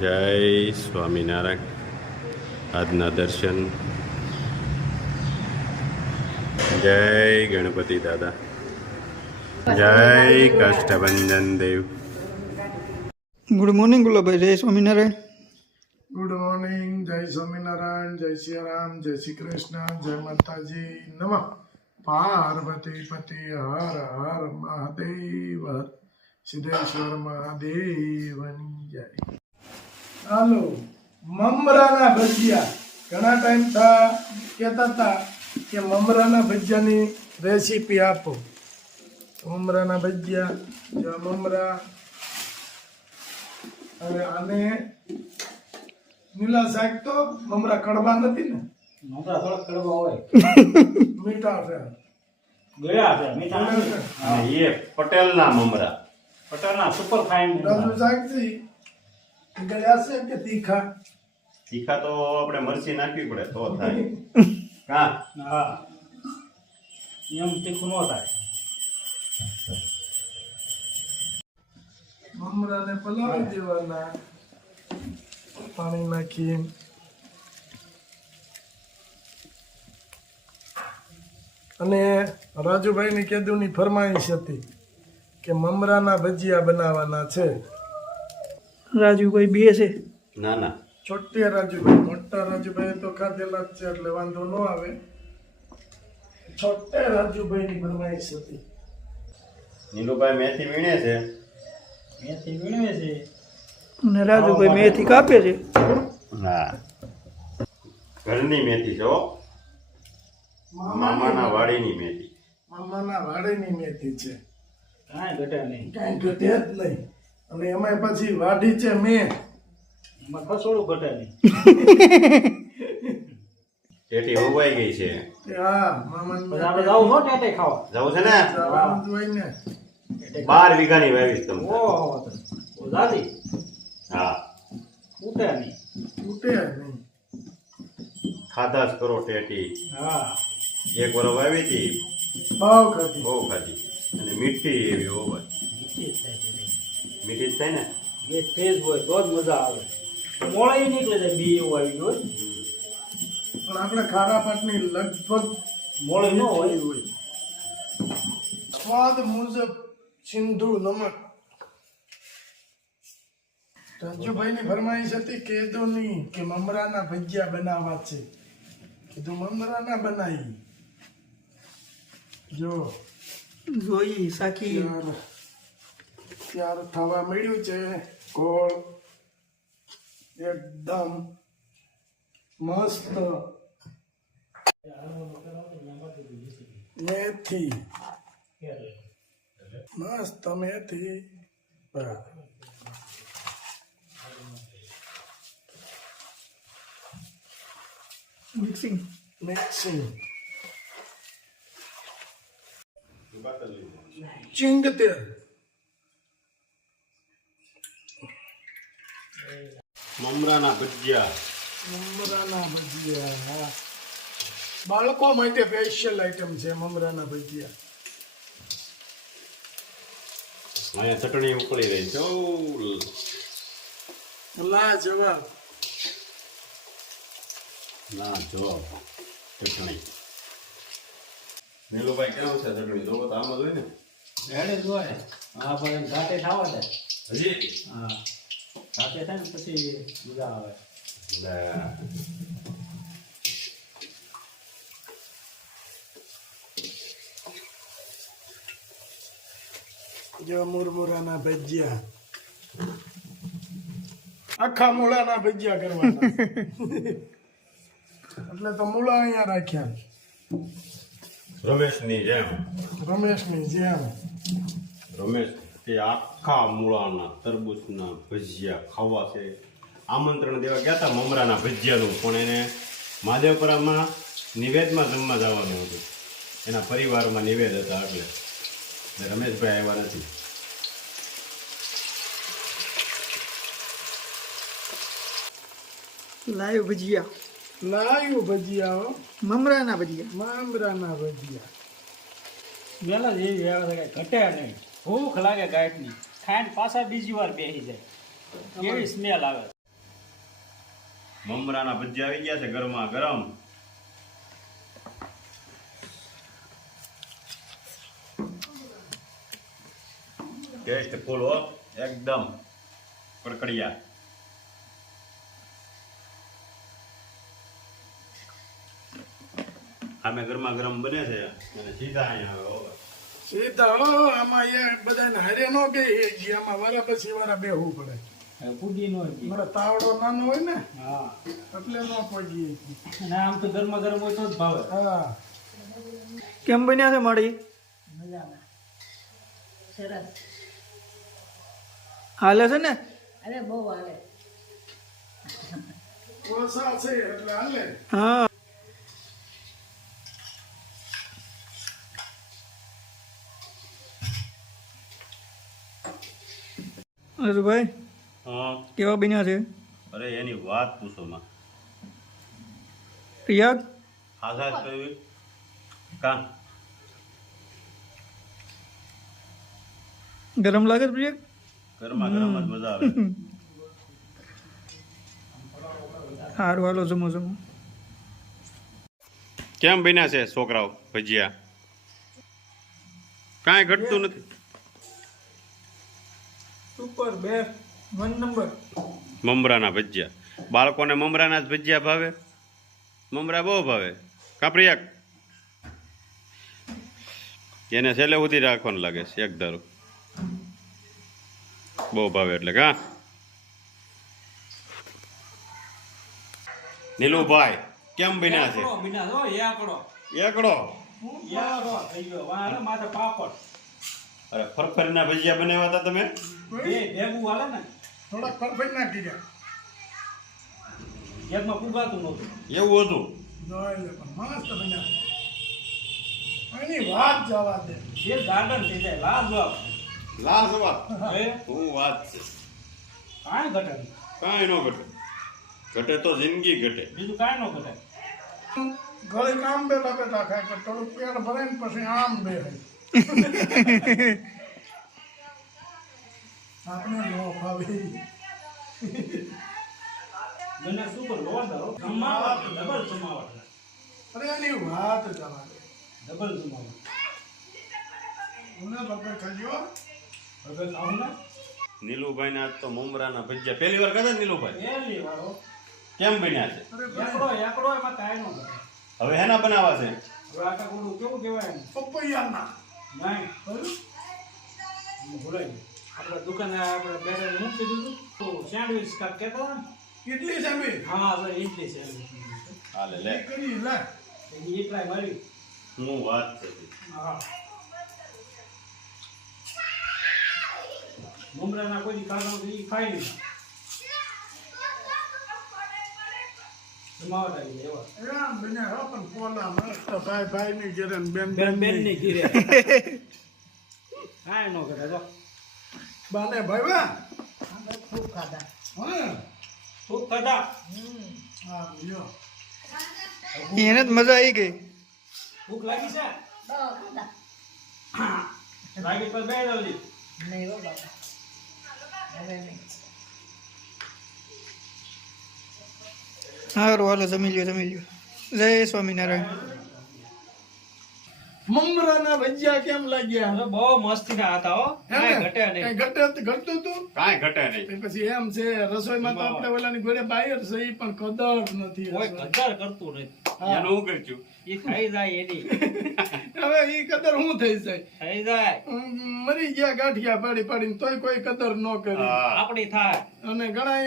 જય સ્વામિનારાયણ. આજના દર્શન. જય ગણપતિ દાદા. જય કષ્ટભંજન દેવ. Good morning Gulabbhai. જય સ્વામિનારાયણ. Good morning. જય સ્વામિનારાયણ. જય શ્રી રામ. જય શ્રી કૃષ્ણ. જય માતાજી. નમઃ પાર્વતી પતિ. હર હર મહાદેવ. સિદ્ધેશ્વર મહાદેવની જય. હાલો, મમરાના ભજીયા. ઘણા ટાઈમ કહેતા હતા કે મમરાના ભજીયાની રેસીપી આપો. મમરાના ભજીયા, જો મમરા અને આને નીલા શાક તો મમરા કડવા નથી ને? મમરા થોડા કડવા હોય. મીઠા છે. ગયા છે મીઠા નથી. અને એ પટેલના મમરા. પટેલના સુપર ફાઇન રાજુ શાક થી ગયા છે કે તીખા? તીખા તો આપણે મરચી નાખવી પડે તો થાય. કા હા, એમ તીખું ન થાય. મમરાને પલાળી દેવાના પાણી નાખી. અને રાજુભાઈની કેદુની ફરમાઈશ હતી કે મમરાના ભજીયા બનાવવાના છે. રાજુ કોઈ બે છે? ના ના, છોટે રાજુભાઈ. મોટા રાજુભાઈ તો ખાધેલા જ છે એટલે વાંધો ન આવે. છોટે રાજુભાઈની ફરમાઈશ હતી. નીલુભાઈ મેથી વીણે છે. મેથી વીણવે છે અને રાજુભાઈ મેથી કાપે છે. હા, ઘરની મેથી છે હો. મામાના વાડીની મેથી. મામાના વાડીની મેથી છે. કાંઈ ઘટે નહીં. કાંઈ ઘટે જ નહીં. અને એમાં પછી વાઢી છે મેં. એમાં કસોડું ઘટે નહીં. ટેટી હોવાઈ ગઈ છે. હા, મામાને પછી આપણે જાવું છો ટેટે ખાવા? જવું છે ને? જવાનું જ હોય ને. 12 વીઘાની વાવીશ તમે. ઓહો, તો દાદી હા, ઉઠે નહીં. તૂટે નહીં. ખાધા જ કરો ટેટી. હા, એક વાર વાવી હતી, ભાવ ખાધી. બહુ ખાધી. અને મીઠી એવી હોવાય. મીઠી જ થાય છે. મીઠી જ થાય ને. એ તેજ હોય તો જ મજા આવે. મોળાઈ નીકળે છે બી એવું આવી ગયું હોય. પણ આપણે ખારા પાટની લગભગ મોળાઈ ન હોય. સ્વાદ મુજબ સિંધુ નમક. રાજુભાઈની ફરમાઈશ હતી કેદુની કે મમરાના ભજીયા બનાવવા છે. કીધું મમરાના બનાવી. જો જોઈ સાખી. ત્યાર થવા મળ્યું છે. ગોળ એકદમ મસ્ત. મેથી મસ્ત મેથી. બરાબર. મિક્સિંગ. મિક્સિંગ. ચિંગ તેલ. મમરાના ભજીયા. મમરાના ભજીયા. હા, બાળકો માટે સ્પેશિયલ આઈટમ છે મમરાના ભજીયા. અહીંયા ચટણી ઉકળી રહી છે. ઓ, લાજવાબ. ના જો ચટણી. નીલુભાઈ કેવું છે ચટણી? જોવો તો આમ જ હોય ને. રેડે જ હોય. હા, પણ ઘાટે ખાવા દે. હજી હા, ઘાટે થાય ને પછી મજા આવે. લે. જો મુરમુરાના ભજીયા. આખા મૂળાના ભજીયા કરવાના. એટલે તો મૂળા અહીંયા રાખ્યા. રમેશની જેમ. રમેશની જેમ. રમેશ તે આખા મૂળાના તરબૂચના ભજીયા ખાવા છે. આમંત્રણ દેવા ગયા હતા મમરાના ભજીયાનું, પણ એને મહાદેવપુરામાં નિવેદમાં જમવા જવાનું હતું. એના પરિવારમાં નિવેદ હતા એટલે રમેશભાઈ આવ્યા નથી. લાઈવ ભજીયા. લાયું ભજીયા. મમરાના ભજીયા. મમરાના ભજીયા. મેલા જેવી આવે છે, ઘટે નહીં. ભૂખ લાગે ગાંઠની. ખાઈને પાછા બીજી વાર બેસી જાય. કેવી સ્મેલ આવે. મમરાના ભજીયા આવી ગયા છે ગરમા ગરમ. ટેસ્ટ ફૂલ હો, એકદમ કડકડિયા. આમે ગરમા ગરમ બને છે અને સીધા અહીંયા આવે. સીધા હો આમાં એ બધાને હારે નો બે આમાં વારા પછી વારા બેહવું પડે. પૂડી નો મારો તાવડો નાનો હોય ને હા એટલે ન પડીએ. અને આમ તો ગરમા ગરમ હોય તો જ ભાવે. હા કેમ બન્યા છે માળી? મજામાં સરસ હાલે છે ને? અરે બહુ હાલે ઓછા છે એટલે હાલે. હા. રાજુભાઈ હા, કેવા બન્યા છે? અરે એની વાત પૂછો માં. રિયાગ હાથા કઈ કા ગરમ લાગે છે રિયાગ? ગરમા ગરમ જ મજા આવે. સારું હાલો જમો જમો. કેમ બન્યા છે છોકરાઓ ભજીયા? કાંઈ ઘટતું નથી. Super best 1 number. મમરાના ભજીયા, બાળકોને મમરાના જ ભજીયા ભાવે. મમરા બહુ ભાવે. કાપરિયાક એને છેલ્લે સુધી રાખવાનું લાગે છે એક ધારો. બહુ ભાવે એટલે કા નીલુભાઈ કેમ બન્યા છે? બિના જો એકડો એકડો. એકડો થઈ ગયો વારે માથે પાપડ અરે ફરફરીના ભજીયા બનાવ્યા હતા તમે? બે ભેગું હાલે ને થોડાક પરફેક્ટ નાખી ગયા. એકમાં પુગાતું નહોતું. એવું હતું? જોઈ લે પણ મસ્ત બન્યા. એની વાત જવા દે. એ ગાર્ડન થઈ જાય લાજવાબ. લાજવાબ. હે શું વાત છે. કાંઈ ઘટે નહીં. કાંઈ ન ઘટે. ઘટે તો જિંદગી ઘટે. બીજું કાંઈ ન ઘટે. ગળી કામ બે લપેટા ખાય પણ થોડું પેટ ભરે ને પછી આમ બે આપણે નો ભાવે. મને શું કરું લોડા જમાવટ ડબલ જમાવટ અરે એની વાત જવા દે. ડબલ જમાવટ મને બપોર ખાજો. હવે ખાવું ને નીલુભાઈ ના તો મમરાના ભજીયા પહેલી વાર ખાધા ને નીલુભાઈ? પહેલી વાળો કેમ બન્યા છે? અરે એકડો એકડો એમાં કાંઈ ન ઘટે. હવે હેના બનાવવા છે? હવે આખા ગોળું કેવું કહેવાય ને પપૈયાના નહીં ભૂલાઈ ગયું. આપણે દુકાને આપણે બેઠા મૂકી દીધું તો સેન્ડવિચ કાંક કહેતા હતા ને કેટલી સેન્ડવીચ હા આપણે ઇડલી સેન્ડવિચ હાલે લે. કરી લે. એની એટલાય મારી શું વાત છે. હા મમરાના કોઈ ખાધા તો એ ખાઈ લીધા જમાવટ આવી જાય એવા એમ બને હો પણ પોલા મસ્ત ભાઈ ભાઈ ની ઘેરે ને બેન બેન બેન ની ઘીરે કાંઈ ન કરે તો બાને ભાઈ વા અમે ખૂબ ખાધા હા ખૂબ ખાધા હા લ્યો એને જ મજા આવી ગઈ. ભૂખ લાગી છે બહુ ખાધા લાગી પર બે જલ્દી નહીં હો બાબા હવે નહીં સારું હાલો જમી લ્યો જમી લ્યો. જય સ્વામિનારાયણ. મમરાના ભજીયા કેમ લાગ્યા? બહુ મસ્તી ના હતા હો કાંઈ ઘટે કઈ નહીં ઘટતું તું કાંઈ ઘટે નહીં. પછી એમ છે રસોઈમાં તો આપણે ઓલાની ઘોડે બાયર છે ઈ પણ કદર નથી કોઈ કદર કરતું નથી એનું શું કરશું? એ થઈ જાય એની હવે ઈ કદર શું થઈ જાય? થઈ જાય મરી ગયા ગાંઠિયા પાડી પાડીને તોય કોઈ કદર ન કરી. હા. આપણી થાય અને ઘણા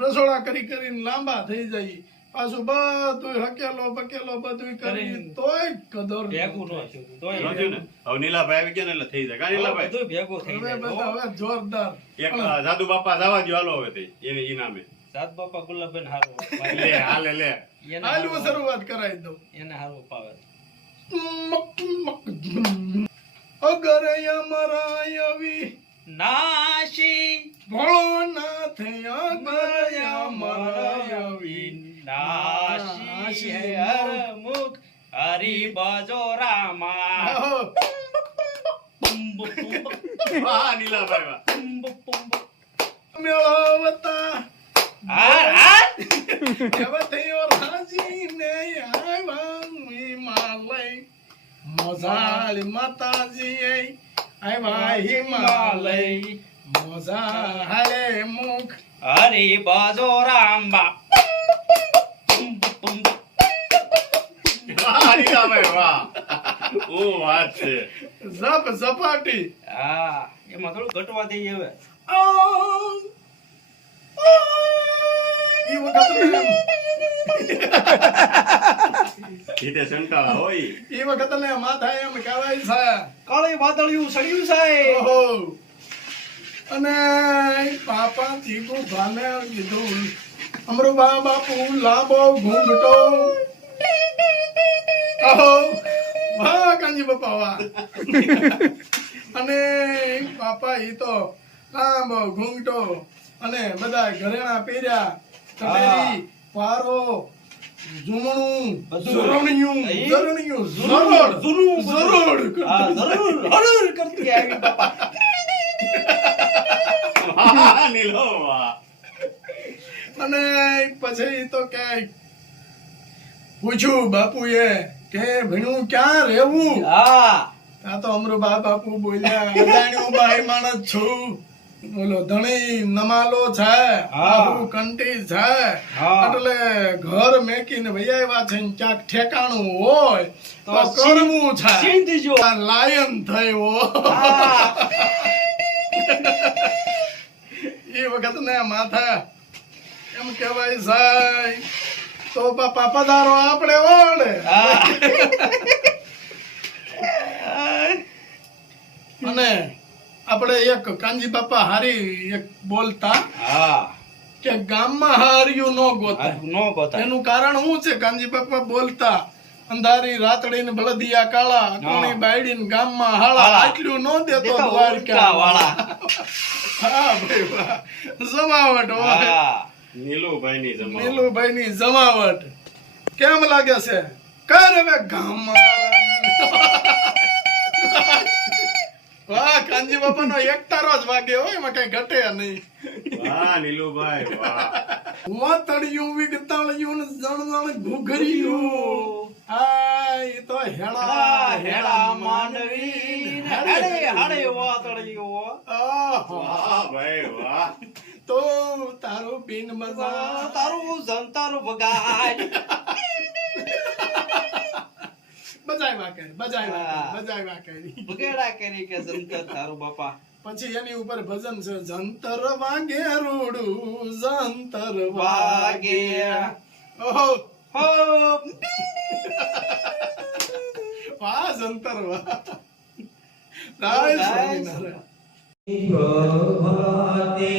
રસોડા કરી કરીને લાંબા થઈ જાય પાછું બધું હકેલો બકેલો બધું કરી કરીને તોય કદર ન ભેગું ન થાય. થયું તોય સમજ્યું ને? હવે નીલાભાઈ આવી ગયા ને એટલે થઈ જાય. કા નીલાભાઈ? બધું ભેગું થઈ હવે જાય બધા હવે જોરદાર એક જાદુ બાપા જવા દ્યો હાલો હવે તે એને ઇનામે. સાત બાપા ગુલાબેન હારું લે હાલે લે. એને હાલું હારું શરૂઆત કરાવી દઉં. એને હારું પાવે અગર અમરાયવી નાશી ભોળોનાથ અગર અમરાયવી નાશી હર મુખ હરી બજો રામા પુંબ પુંબ વાહ નીલાભાઈ વાહ. પુંબ પુંબ મેળવતા હાર હાર એવથયો રાજીને આવ્યા હિમાલય મોજાળ માતાજી આવ્યા હિમાલય મોજાળે મુખ હરી બાજો રામબા વાહ રીકાભાઈ વાહ શું વાત છે ઝપ ઝપાટી હા એમાં થોડું ઘટવા દઈએ હવે ઈ વખત ગીતે સંટાળા હોય ઈ વખત ને માથા એમ કહેવાય છે કાળી વાદળિયું સળિયું છે ઓહો અને પાપા ચીકુ ભાને કીધું અમરુબા બાપુ લાંબો ઘૂંઘટો ઓહો વાહ કાંજી બાપા વાહ અને પાપા ઈ તો લાંબો ઘૂંઘટો અને બધા ઘરેણા પહેર્યા કટેરી પારો ઝુમણું ઝરણિયું ઝરણિયું ઝરોડ જૂનું ઝરોડ હા જરૂર હળર કરતી આવી બાપા વાહ નીલો વાહ અને પછી તો કે પૂછ્યું બાપુએ કે ભણ્યું ક્યાં રહેવું હા આ તો અમરુબા બાપુ બોલ્યા અજાણ્યું બાઈ માણસ છું બોલો ધણી નમાલો છે આબુ કંટી છે હા. એટલે ઘર મેકીને વૈયા છે ને ક્યાંક ઠેકાણું હોય તો તો કરવું છે સિંધજો આ લાયન થયો હા એ વખત ને માથા એમ કહેવાય સાહેબ તો બાપા પધારો આપણે ઓળે અને આપણે એક કાંજી બાપા હારી એક બોલતા હા કે ગામમાં હાર્યું ન ગોતા નો બતા એનું કારણ શું છે કાંજી બાપા બોલતા અંધારી રાતડી ને બળદિયા કાળા કોણી બાયડી ને ગામમાં હાળા આટલું ન દેતો દ્વારકા વાળા હા ભાઈ વાહ જમાવટ હોય હા નીલુભાઈ ની જમા નીલુભાઈ ની જમાવટ કેમ લાગે છે કર હવે ગામમાં વાહ કાંજી બાપા નો એક તારો જ વાગે હોય એમાં કઈ ઘટે નહીં વાહ નીલુભાઈ વાહ વાતળિયું વિગતાળિયું ને જણ જણ ઘૂઘરિયું આ ઈ તો હેળા હેડા માંડવી હાડે હાડે વાતળિયો આહા. વાહ ભાઈ વાહ તો તારું બિન મજા તારું જંતર વગાડ બજાવ્યા કરી બગેડા કરી કે જંતર તારું બાપા પછી એની ઉપર ભજન છે જંતર વાગે રૂડું જંતર વાગે ઓહો હો વાહ જંતર વાહ જય સ્વામિનારાયણ પ્રભાતે